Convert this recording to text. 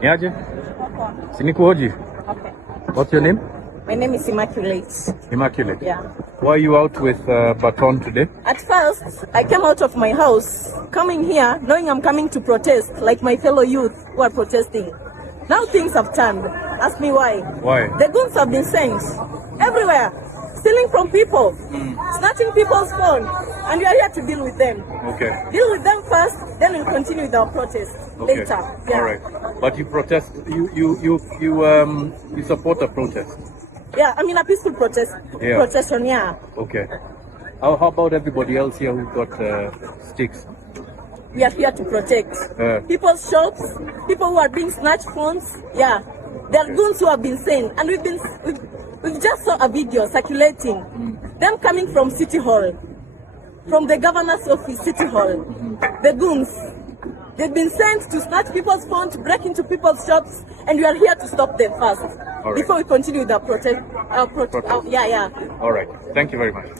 Niaje? Sinikuhoji. Okay. What's your name? My name is Immaculate. Immaculate. Yeah. Why are you out with baton today? At first, I came out of my house, coming here, knowing I'm coming to protest, like my fellow youth who are protesting. Now things have turned. Ask me why. Why? The goons have been sent everywhere, stealing from people, snatching people's phone, and we are here to deal with them. Okay. Deal with them first, then we'll continue with our protest Okay. later. Yeah. All right. But you protest. You support a protest. Yeah, I mean a peaceful protest. Yeah. Protestation. Yeah. Okay. How about everybody else here who got sticks? We are here to protect people's shops, people who are being snatched phones. Yeah, there are goons who have been seen, and we've just saw a video circulating. Them coming from City Hall, from the governor's office, City Hall. The goons, they've been sent to snatch people's phones, to break into people's shops, and we are here to stop them first right. before we continue with our protest. Protest. Yeah. All right. Thank you very much.